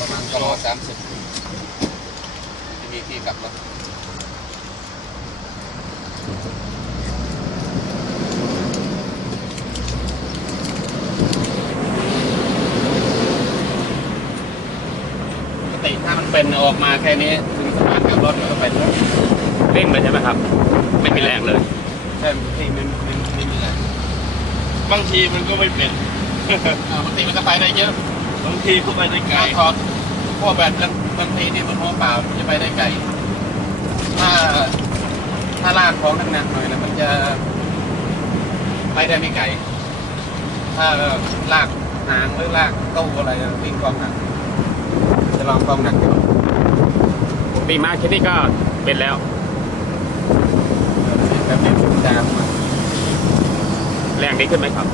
ประมาณกิโลสามสิบจะมีที่กลับรถปกติถ้ามันเป็นออกมาแค่นี้ถึงสะพานกลับรถมันก็ไปเลยเร่งเลยใช่ไหมครับ ไม่มีแรงเลย ใช่ที่มันมันไม่มีอะไรบางทีมันก็ไม่เป็น อ่าบางทีมันก็ไปได้เยอะ บางทีก็ไปได้ไกล การถอดพวกแบตบางทีที่มันหัวเปล่ามันจะไปได้ไกล ถ้าถ้าลากของหนักๆหน่อยนะมันจะไปได้ไม่ไกล ถ้าลากหางหรือลากตู้อะไรวิ่งกองหนักจะลองกองหนักอยู่ตีมาแค่นี้ก็เป็นแล้ว แบบนี้จามมาแรงดีขึ้นไหมครับ